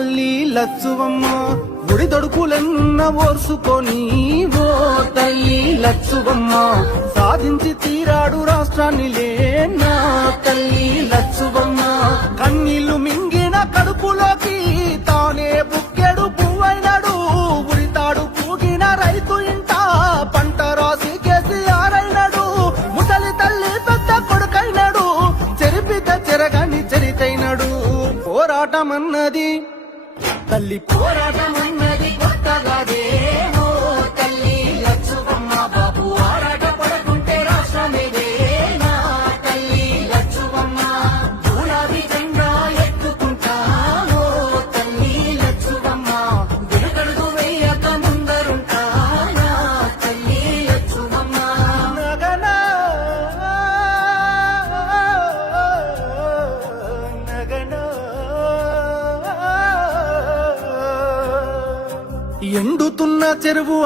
తల్లి లచ్చువమ్మ గుడి దొడుకులెన్న ఓర్చుకొని ఓ తల్లి లచ్చువమ్మ. సాధించి తీరాడు రాష్ట్రాన్ని లేనా తల్లి లచ్చువమ్మ. కన్నీళ్ళు మింగిన కడుపులోకి తానే బుక్కెడు పువ్వైనడు ఉరితాడు పూగిన రైతు ఇంట. పంట రాసి కేసీఆర్ ముసలి తల్లి పెద్ద కొడుకైనడు చెరిపిత చెరగని చరితైనడు. పోరాటమన్నది తల్లి పోరాటమన్నది కొత్తగాదే ఓ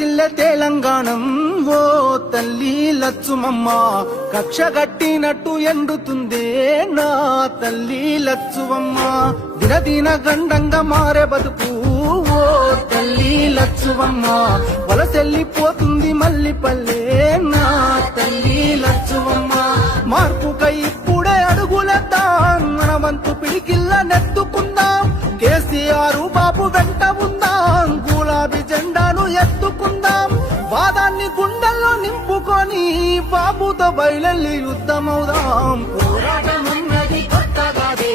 పచ్చంగా తెలంగాణం ఓ తల్లి లచ్చుమమ్మ. కక్ష కట్టినట్టు ఎండుతుందే నా తల్లి లచ్చువమ్మ దినదిన గండంగా మారే బతుకు ఓ తల్లి లచ్చువమ్మ వలసెల్లిపోతుంది మల్లి పల్లె నా తల్లి లచ్చువమ్మ మార్పుకై ఇప్పుడే అడుగులేద్దాం మన వంతు పిడికిల్ల నెత్తుకుందాం. కేసీఆర్ బాబు వెంట సర్దుకుందాం. వాదాన్ని గుండెల్లో నింపుకొని బాబుతో బయలెల్లి యుద్ధమవుదాం. కొత్తగా కొత్తగాదే.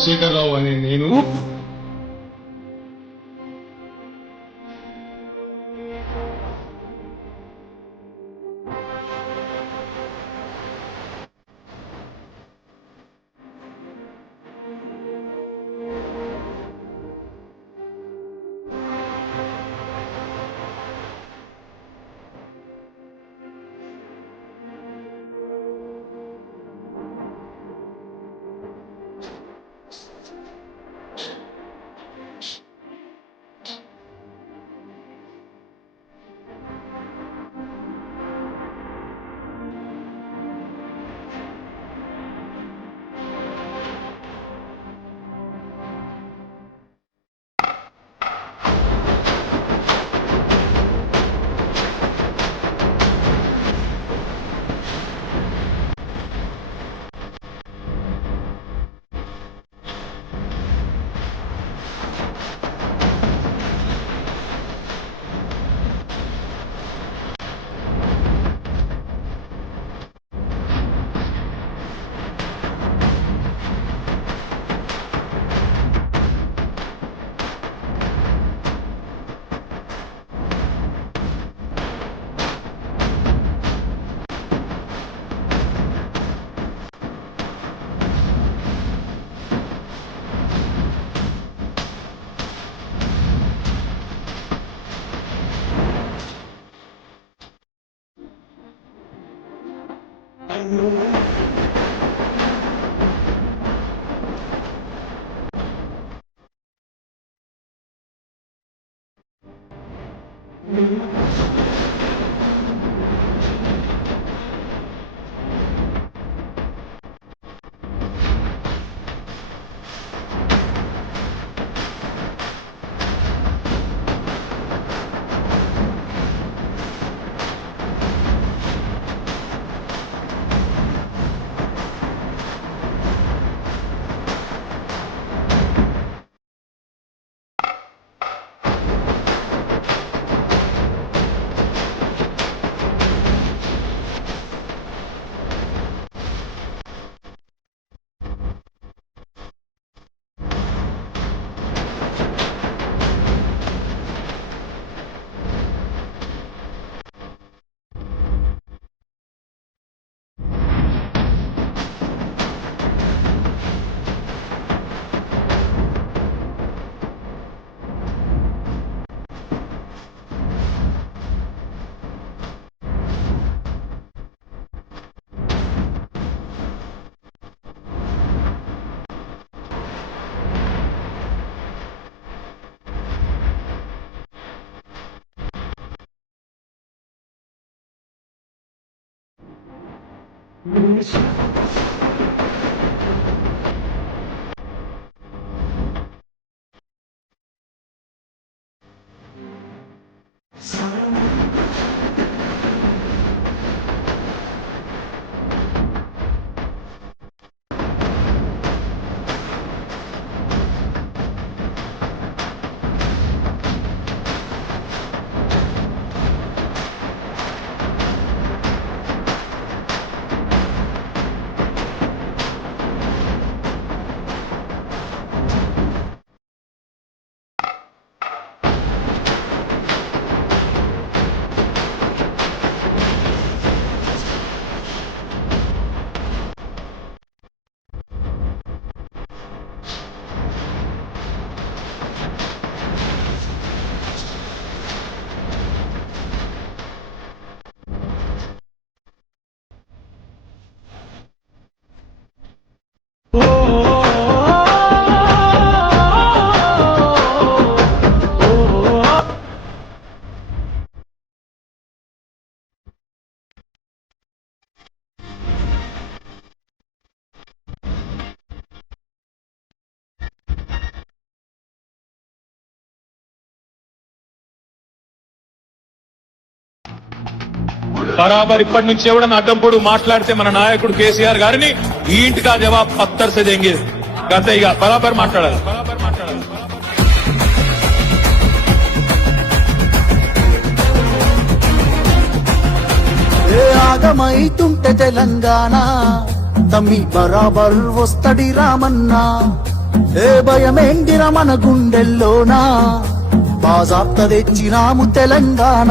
చంద్రశేఖరరావు అనే నేను. 你没事？Oh! బరాబర్ ఇప్పటి నుంచి ఎవడన్నా అడ్డంపొడు మాట్లాడితే మన నాయకుడు కేసీఆర్ గారిని ఈ ఇంటికా జవాబ్ పత్తర్ సే దేంగే ఇక బరాబర్ మాట్లాడాలి. ఏ ఆగమైతుంటే తెలంగాణ? తమ్మి బరాబర్ వస్తడి రామన్నా. ఏ భయమేందిర మన గుండెల్లోనా? బాజాప్త తెచ్చినాము తెలంగాణ.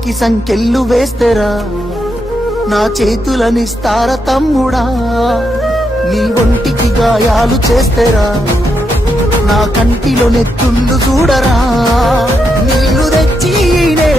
చేతికి సంకెళ్ళు వేస్తేరా? నా చేతులనిస్తార తమ్ముడా? నీ ఒంటికి గాయాలు చేస్తేరా? నా కంటిలో నెత్తుళ్ళు చూడరా? నీళ్ళు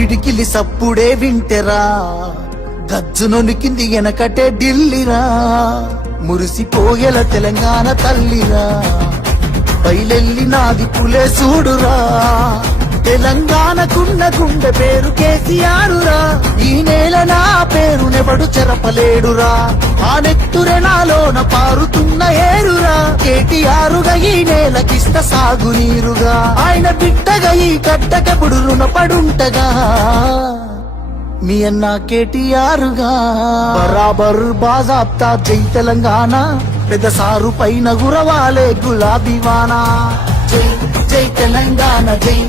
పిడికిలి సప్పుడే వింటెరా. గజ్జునొనికింది వెనకటే ఢిల్లీరా. మురిసిపోయేల తెలంగాణ తల్లిరా. బయలెల్లి నాది పులే చూడురా తెలంగాణకున్న గుండె పేరు కేసీఆరురా. ఈ నేల నా పేరునెవడు చెరపలేడురా. ఆ నెత్తురె నాలోన పారుతున్న ఏరురా. కేటీఆరుగా ఈ నేలకిష్ట సాగునీరుగా. ఆయన బిడ్డగా ఈ కట్టకపుడు రుణపడుంటగా. మీ అన్న కేటీఆరుగా. బరాబర్ బాజాబ్తా జై తెలంగాణ. పెద్ద సారు పైన గురవాలే గులాబీ వానా. జై జై తెలంగాణ జై.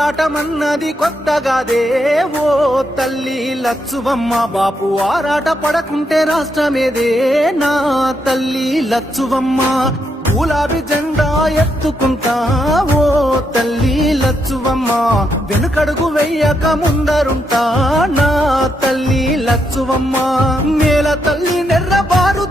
పోరాటమన్నది కొత్తగాదే ఓ తల్లి లచ్చువమ్మ బాపు ఆరాట పడకుంటే రాష్ట్రమేదే నా తల్లి లచ్చువమ్మ. గులాబీ జెండా ఎత్తుకుంటా ఓ తల్లి లచ్చువమ్మ. వెనుకడుగు వెయ్యక ముందరుంటా నా తల్లి లచ్చువమ్మ. నేల తల్లి నెర్రబారు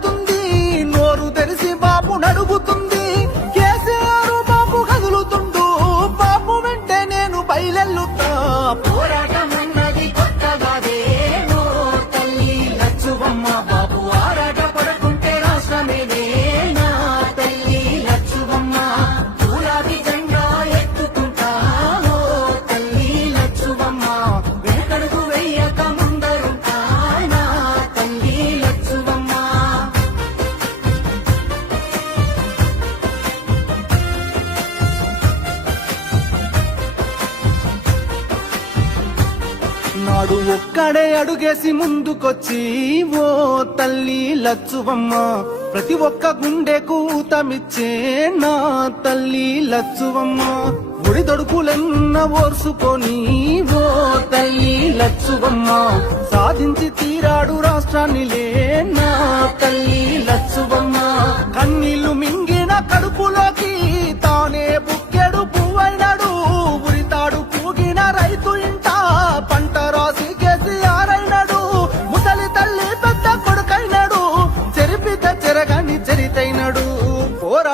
నాడు అడుగేసి ముందుకొచ్చి ఓ తల్లి లచ్చువమ్మ ప్రతి ఒక్క గుండెకు కూతమిచ్చే నా తల్లి లచ్చువమ్మ. గుడి దొడుకులెన్న ఓర్చుకొని ఓ తల్లి లచ్చువమ్మ సాధించి తీరాడు రాష్ట్రాన్ని నా తల్లి లచ్చువమ్మ. కన్నీళ్ళు మింగిన కడుపులోకి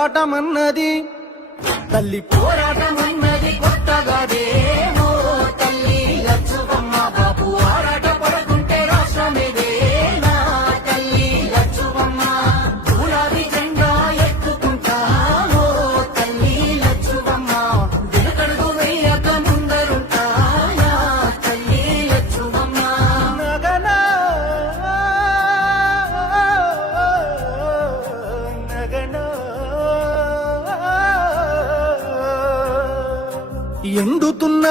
పోరాటమన్నది. తల్లి పోరాటం